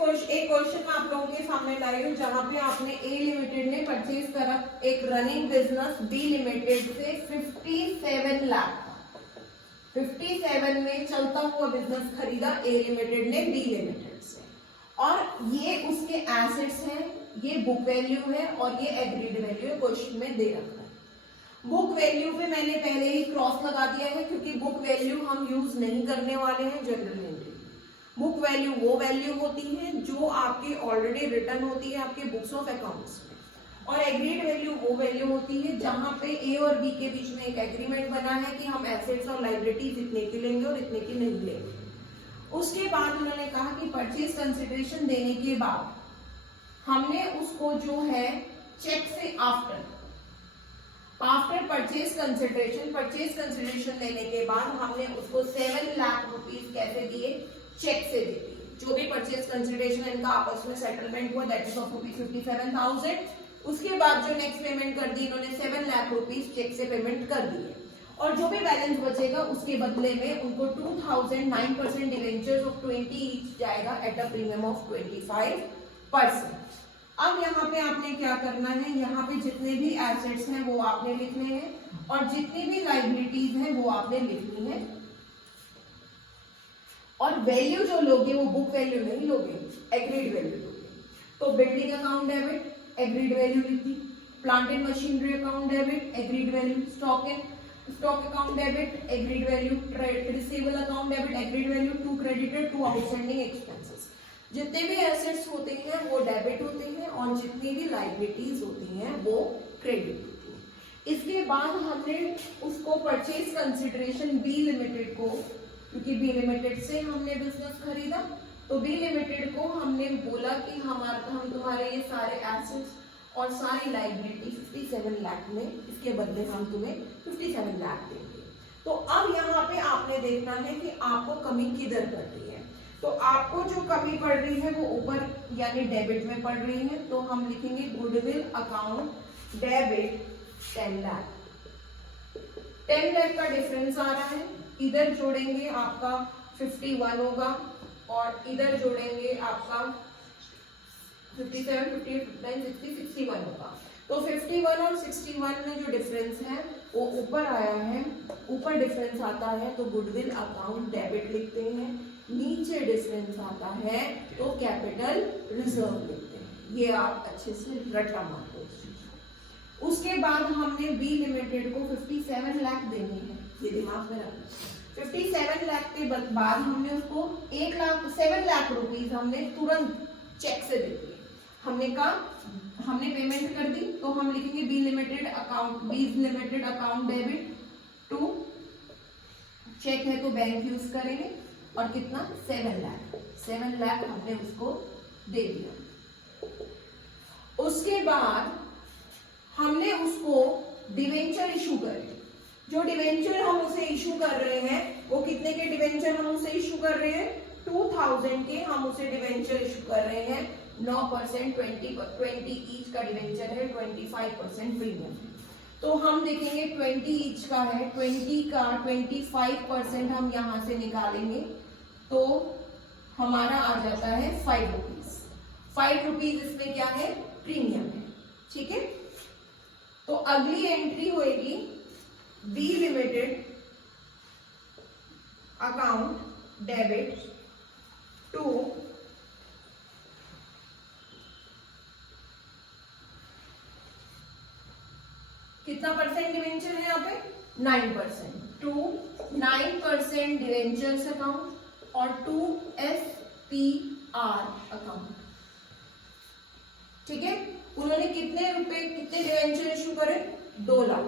एक क्वेश्चन मैं आप लोगों के सामने लाई हूँ जहां पे आपने ए लिमिटेड ने परचेज करा एक रनिंग बिजनेस बी लिमिटेड से 57 लाख, 57 में चलता हुआ बिजनेस खरीदा ए लिमिटेड ने बी लिमिटेड से, और ये उसके एसेट्स हैं, ये बुक वैल्यू है और ये एग्रीड वैल्यू क्वेश्चन में दे रखा है। बुक वैल्यू पे मैंने पहले ही क्रॉस लगा दिया है क्योंकि बुक वैल्यू हम यूज नहीं करने वाले हैं जनरल एंट्री। बुक वैल्यू वो वैल्यू होती है जो आपकी ऑलरेडी रिटर्न होती है आपके बुक्स ऑफ अकाउंट्स में, और एग्रीड वैल्यू वो वैल्यू होती है जहां पे ए और बी के बीच में एक एग्रीमेंट बना है कि हम एसेट्स और लायबिलिटीज इतने की लेंगे और इतने की नहीं लेंगे। उसके बाद उन्होंने कहा कि परचेज कंसिडरेशन देने के बाद हमने उसको जो है चेक से आफ्टर परचेज कंसिडरेशन लेने के बाद हमने उसको 7 लाख रुपीस कैसे दिए, चेक से दे दिए। जो भी परचेज कंसिडरेशन इनका आपस में सेटलमेंट हुआ दैट इज ऑफ ₹57,000। उसके बाद जो नेक्स्ट पेमेंट कर दी इन्होंने 7 लाख रुपीस चेक से पेमेंट कर दिए, और जो भी बैलेंस बचेगा उसके बदले में उनको 2009% डिवेंचर्स ऑफ 20 ईच जाएगा एट अ प्रीमियम ऑफ 25%। अब यहाँ पे आपने क्या करना है, यहाँ पे जितने भी एसेट्स हैं वो आपने लिखने हैं और जितनी भी लायबिलिटीज हैं वो आपने लिखनी है, और वैल्यू जो लोगे वो बुक वैल्यू नहीं लोगे, एग्रीड वैल्यू लोगे। तो building account debit agreed value लिखी, plant and machinery account debit agreed value, stock account debit agreed value, receivable account debit agreed value, to credited to outstanding expenses. जितने भी assets होते हैं वो डेबिट होते हैं और जितनी भी लायबिलिटीज होती हैं वो क्रेडिट होती हैं। इसके बाद हमने उसको परचेज कंसिडरेशन बी लिमिटेड को, क्योंकि बी लिमिटेड से हमने बिजनेस खरीदा, तो बी लिमिटेड को हमने बोला कि हम तुम्हारे ये सारे एसेट्स और सारी लायबिलिटी 57 लाख में, इसके बदले हम तुम्हें 57 लाख देंगे। तो अब यहाँ पे आपने देखना है कि आपको कमी किधर पड़ रही है। तो आपको जो कमी पड़ रही है वो ऊपर यानी डेबिट में पड़ रही है, तो हम लिखेंगे goodwill account debit 10 lakh. 10 lakh का डिफरेंस आ रहा है, इधर जोड़ेंगे आपका 51 होगा और इधर जोड़ेंगे आपका 57, 58, 59, 60, 61 होगा। तो 51 और 61 में जो डिफरेंस है वो ऊपर आया है, ऊपर डिफरेंस आता है तो गुडविल अकाउंट डेबिट लिखते हैं, नीचे डिफरेंस आता है तो कैपिटल रिजर्व लिखते हैं। ये आप अच्छे से रटा मार दो। उसके बाद हमने बी लिमिटेड को 57 लाख देने हैं, ये दिमाग में रखना। 57 लाख के बाद हमने उसको 7 लाख रुपीस हमने तुरंत चेक से दे दिए। हमने कहा हमने पेमेंट कर दी, तो हम लिखेंगे B limited account debit to, cheque है तो बैंक यूज करेंगे, और कितना 7 लाख हमने उसको दे दिया। उसके बाद हमने उसको डिवेंचर इशू करे। जो डिवेंचर हम उसे इशू कर रहे हैं वो कितने के डिवेंचर हम उसे इशू कर रहे हैं, 2000 के हम उसे डिवेंचर इशू कर रहे हैं। 9% 20 ईच का डिवेंचर है, 25% प्रीमियम है। तो हम देखेंगे 20 ईच का है, 20 का 25% हम यहां से निकालेंगे तो हमारा आ जाता है 5 रुपीज। 5 रुपीज इसमें क्या है, प्रीमियम है। ठीक है, तो अगली एंट्री होगी B limited account debit to कितना परसेंट डिवेंचर है यहाँ पे, 9%, टू 9% डिवेंचर्स अकाउंट और 2 SPR अकाउंट। ठीक है, उन्होंने कितने डिवेंचर इशू करे, 2 लाख।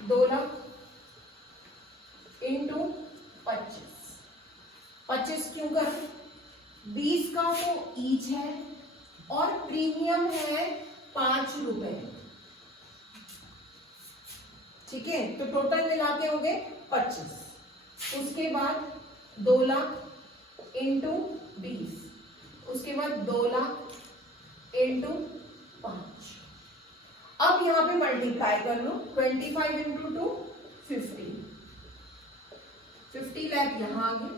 2 लाख इंटू 25 क्यों कर, 20 का वो ईच है और प्रीमियम है 5 रुपए। ठीक है, तो टोटल मिला के हो गए 25। उसके बाद 2 लाख इंटू 20, उसके बाद 2 लाख इंटू 5। अब यहां पे मल्टीप्लाई कर लो, 25 इंटू 2 50 लाख यहां आ गए।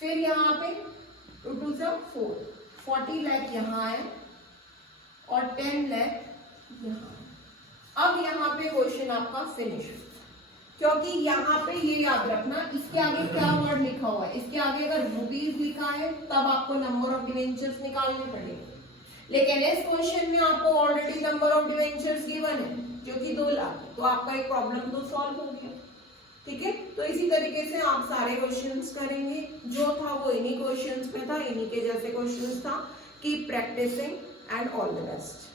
फिर यहां पे 2 2 जा 4, 40 लाख यहाँ है और 10 लाख यहाँ। अब यहाँ पे क्वेश्चन आपका फिनिश, क्योंकि यहाँ पे ये याद रखना इसके आगे क्या वर्ड लिखा हुआ है, इसके आगे अगर रुपीज लिखा है तब आपको नंबर ऑफ डिवेंचर्स निकालने पड़ेंगे, लेकिन इस क्वेश्चन में आपको already number of debentures given है जो कि 2 लाख, तो आपका एक प्रॉब्लम तो सॉल्व हो गया। ठीक है, तो इसी तरीके से आप सारे क्वेश्चंस करेंगे, जो था वो इन्हीं क्वेश्चंस में था, इन्हीं के जैसे क्वेश्चंस था। Keep practising and all the best.